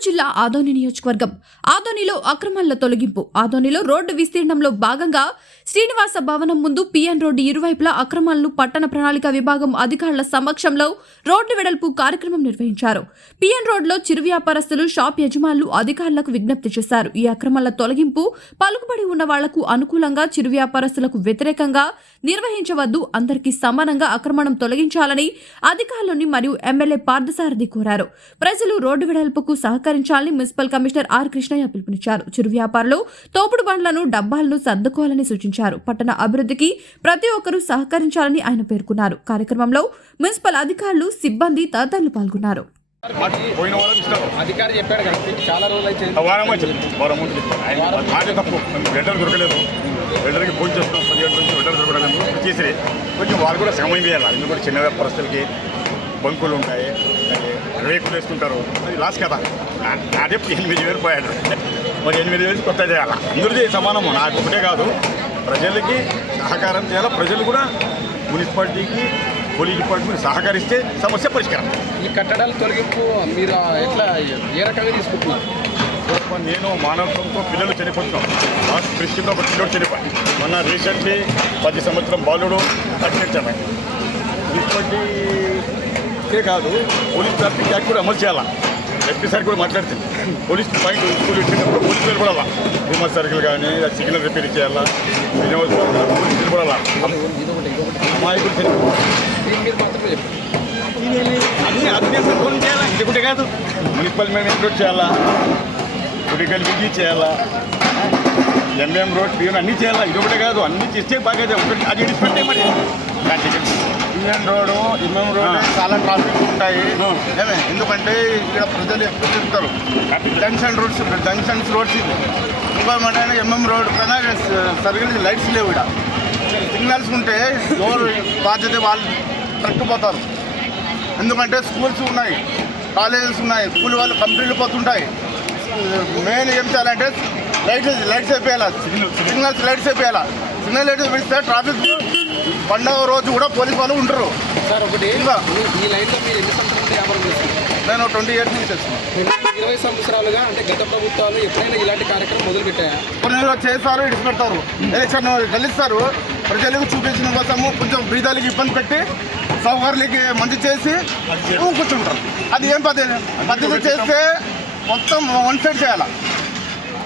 короче, జిల్లా ఆదోని నియోజకవర్గం. ఆదోనిలో అక్రమాల తొలగింపు. ఆదోనిలో రోడ్డు విస్తీర్ణంలో భాగంగా శ్రీనివాస భవనం ముందు పిఎన్ రోడ్డు ఇరువైపులా అక్రమాలను పట్టణ ప్రణాళిక విభాగం అధికారుల సమక్షంలో రోడ్డు వెడల్పు కార్యక్రమం నిర్వహించారు. పిఎన్ రోడ్లో చిరు వ్యాపారస్తులు షాప్ యజమానులు అధికారులకు విజ్ఞప్తి చేశారు. ఈ అక్రమాల తొలగింపు పలుకుబడి ఉన్న వాళ్ళకు అనుకూలంగా చిరు వ్యాపారస్తులకు వ్యతిరేకంగా నిర్వహించవద్దు అందరికీ సమానంగా అక్రమణం తొలగించాలని అధికారులని మరియు ఎమ్మెల్యే పార్థసారథి కోరారు. ప్రజలు రోడ్డు వెడల్పుకు సహకరించాలని మున్సిపల్ కమిషనర్ ఆర్ కృష్ణయ్య పిలుపునిచ్చారు. చిరు వ్యాపారులు తోపుడు బండ్లను డబ్బాలను సర్దుకోవాలని సూచించారు. పట్టణ అభివృద్ధికి ప్రతి ఒక్కరూ సహకరించాలని ఆయన పేర్కొన్నారు. కార్యక్రమంలో మున్సిపల్ అధికారులు సిబ్బంది తదితరులు పాల్గొన్నారు. పోయిన వారం ఇస్తారు అధికారి చెప్పాడు కదా చాలా రోజులు అయితే ఆ వారం వచ్చింది వారం ముందు ఆయన మాటే తప్పు. వెంటనే దొరకలేదు. వెంటనే ఫోన్ చేస్తున్నాం. పదిహేడు నుంచి వెంటనే దొరకలేదు. చేసిరే. కొంచెం వాళ్ళు కూడా సమయం చేయాలి? ఎందుకంటే చిన్న వ్యాపారస్తులకి బంకులు ఉంటాయి. రేకులు వేసుకుంటారు. అది లాస్ కదా. నా- నాదే ఎనిమిది వేలు పోయాడు మరి ఎనిమిది వేలు కొత్త చేయాలి? అందరిది సమానము. నాకు ఒకటే కాదు. ప్రజలకి సహకారం చేయాలి? ప్రజలు కూడా మున్సిపాలిటీకి పోలీస్ డిపార్ట్మెంట్ సహకరిస్తే సమస్య పరిష్కారం. ఈ కట్టడాల తొలగింపు మీరు ఎట్లా ఏ రకంగా తీసుకుంటున్నారు? నేను మానవత్వంతో పిల్లలు చనిపోతున్నాం. లాస్ట్ దృష్టితో ఒక పిల్లడు చనిపోయి. మొన్న రీసెంట్లీ పది సంవత్సరం బాలుడు అడ్మిట్ ఇప్పటికే కాదు పోలీస్ ట్రాఫిక్ యాక్ట్ కూడా అమలు చేయాలా? ఎస్పీ సార్ కూడా మాట్లాడుతుంది పోలీస్ పాయింట్ స్కూల్ పెట్టినప్పుడు పోలీస్ నిలబడాలా? విమర్శ సర్కిల్ కానీ సిగ్నల్ రిపేర్ చేయాలా? వినియోగం పోలీసులు కూడా ఇదొకటి అమాయకులు అన్ని అన్ని ఫోన్ చేయాలా? ఇది ఒకటే కాదు. మున్సిపల్ మేము ఇంక్లూడ్ చేయాలా? గుడికల్ విజీ చేయాలా? ఎంఎం రోడ్ పిఎం అన్నీ చేయాలా? ఇది ఒకటే కాదు అన్ని చేస్తే బాగా ఒకటి అది ఇడిచిపెట్టే మరి. యూనియన్ రోడ్ ఇమ్మం రోడ్. చాలా ట్రాఫిక్ ఉంటాయి. ఎందుకంటే ఇక్కడ ప్రజలు ఎక్కువ తిరుగుతారు. జంక్షన్ రోడ్స్ జంక్షన్స్ రోడ్స్ ఇవి. ఇంకో మాట ఎంఎం రోడ్ పైన సరిగ్గా లైట్స్ లేవు ఇక్కడ. సిగ్నల్స్ ఉంటే ఎవరు బాధ్యత వాళ్ళు తట్టుకుపోతారు. ఎందుకంటే స్కూల్స్ ఉన్నాయి కాలేజెస్ ఉన్నాయి స్కూల్ వాళ్ళు కంప్లీట్లు పోతుంటాయి మెయిన్ ఏం చేయాలంటే లైట్స్ లైట్స్ వేయాలి సిగ్నల్స్ లైట్స్ వేయాలి సిగ్నల్ లైట్స్ పెడితే ట్రాఫిక్ పండగ రోజు కూడా పోలీస్ వాళ్ళు ఉంటారు. సార్ ఒకటి ఈ లైన్లో మీరు ఎన్ని సంవత్సరాలు వ్యాపారం చేస్తున్నారు? నేను ట్వంటీ ఇయర్స్ నుంచి చేస్తున్నాను ఇరవై సంవత్సరాలుగా అంటే గత ప్రభుత్వాలు ఎప్పుడైనా ఇలాంటి కార్యక్రమం మొదలు పెట్టాయా కొన్ని చేస్తారు ఇడిచిపెడతారు ఎలక్షన్ గెలుస్తారు. ప్రజలకు చూపించిన కోసము కొంచెం బీదాలకి ఇబ్బంది పెట్టి సౌకర్యాలకి మంచి చేసి కూర్చుంటారు. అది ఏం పద్ధతి పద్ధతి చేస్తే మొత్తం వన్ సైడ్ చేయాలి?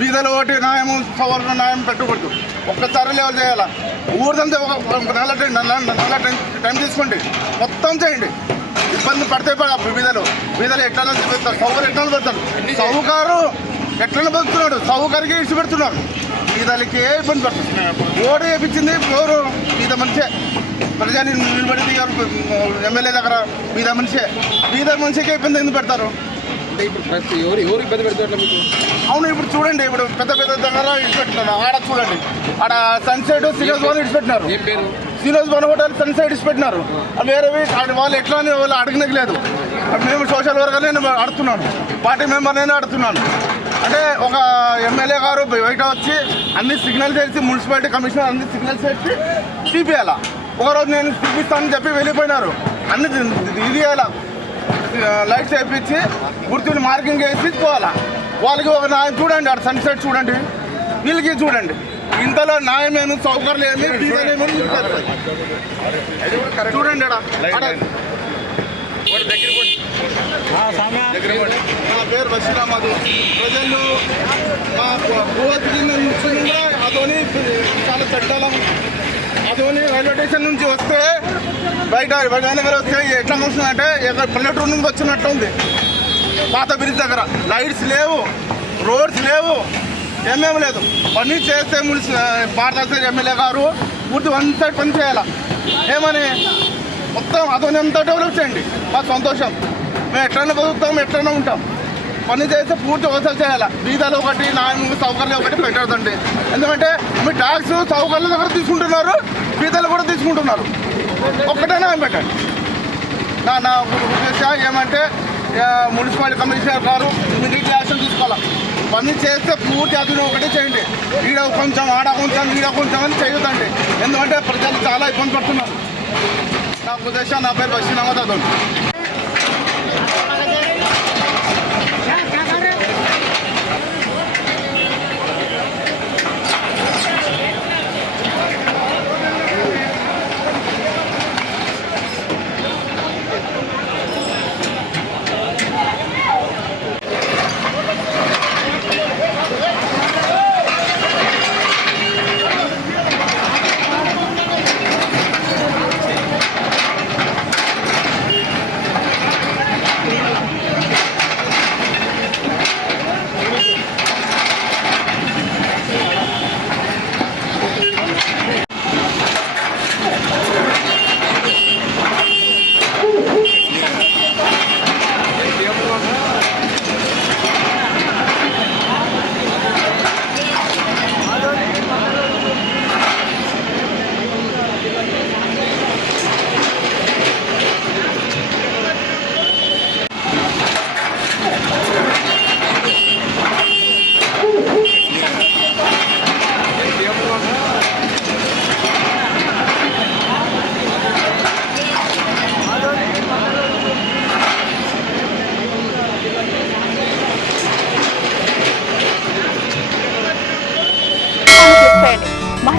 బీదలు ఒకటి న్యాయము సౌకర్యం న్యాయం పెట్టకూడదు. ఒక్కసారి లెవెల్ చేయాలి? ఊరిదంతా ఒక నెల టైం నెల టైం టైం తీసుకోండి. మొత్తం చేయండి. ఇబ్బంది పడితే పడ- బీదలు. బీదలు ఎట్లా పెడతారు సౌకర్యం ఎట్లా పెడతారు సౌకారు ఎట్లా బతుకుతున్నాడు. సౌకర్యకి ఇచ్చి పెడుతున్నారు. బీదలకి ఇబ్బంది పడుతుంది. ఓటు వేయించింది ఎవరు బీద మనిషే. ప్రజలు నిలబడి దిగారు ఎమ్మెల్యే దగ్గర బీద మనిషే. బీద మనిషికే ఇబ్బంది ఎందుకు పెడతారు? అంటే ఇప్పుడు ప్రతి ఎవరు ఎవరు ఇబ్బంది పెడుతున్నారు మీకు? అవును ఇప్పుడు చూడండి ఇప్పుడు పెద్ద పెద్ద దగ్గర ఇడిచిపెట్టినారు ఆడ చూడండి. ఆడ సన్సెట్ సీరియస్ వన్ ఇడిచిపెట్టినారు ఏం పేరు? సీరియస్ వన్ హోటల్ సన్సెట్ ఇడిచిపెట్టినారు వేరేవి వాళ్ళు ఎట్లా అని వాళ్ళు అడగనకి లేదు. అప్పుడు మేము సోషల్ వర్కర్ నేను అడుగుతున్నాను పార్టీ మెంబర్ నేను అడుగుతున్నాను అంటే ఒక ఎమ్మెల్యే గారు బయట వచ్చి అన్ని సిగ్నల్స్ వేసి మున్సిపాలిటీ కమిషనర్ అన్ని సిగ్నల్స్ వేసి తీపియాల. ఒకరోజు నేను చూపిస్తానని చెప్పి వెళ్ళిపోయినారు. అన్ని ఇది చేయాల లైట్స్ వేయించి గుర్తుని మార్కింగ్ వేసి పోవాలా? వాళ్ళకి ఒక న్యాయం చూడండి ఆడ సన్సెట్ చూడండి వీళ్ళకి చూడండి. ఇంతలో న్యాయం ఏమి సౌకర్యం ఏమి. చూడండి నా పేరు బషీరామదు ప్రజలు మా కూడా అతోని చాలా చట్టాల అదోని రైల్వే స్టేషన్ నుంచి వస్తే బయట దగ్గర వస్తే ఎట్లా వస్తుందంటే ఇక్కడ పల్లెటూరు నుంచి వచ్చినట్టు ఉంది. పాత బ్రిడ్జ్ దగ్గర. లైట్స్ లేవు రోడ్స్ లేవు ఏమేమి లేదు. పని చేస్తే మున్సి భారత ఎమ్మెల్యే గారు పూర్తి వన్ సైడ్ పని చేయాలి? ఏమని? మొత్తం అదోని ఎంత డెవలప్ చేయండి? మా సంతోషం. మేము ఎట్లనే బతుకుతాం ఎట్లనే ఉంటాం. పని చేస్తే పూర్తి వసూలు చేయాలి? బీదాలు ఒకటి న్యాయం సౌకర్యం ఒకటి పెట్టదండి ఎందుకంటే మీ ట్యాక్స్ సౌకర్యాల దగ్గర తీసుకుంటున్నారు బీదాలు కూడా తీసుకుంటున్నారు. ఒక్కటే న్యాయం పెట్టండి. నా నా ఉద్దేశం ఏమంటే మున్సిపాలిటీ కమిషనర్ గారు మిడిల్ యాక్షన్ తీసుకోవాలి. పని చేస్తే పూర్తి అదును ఒకటే చేయండి. ఈడ కొంచెం ఆడ కొంచెం ఈడ కొంచెం అని చేయొద్దండి. ఎందుకంటే ప్రజలు చాలా ఇబ్బంది పడుతున్నారు. నా ఉద్దేశం నా పేరు బషీర్ అహ్మద్ అదోని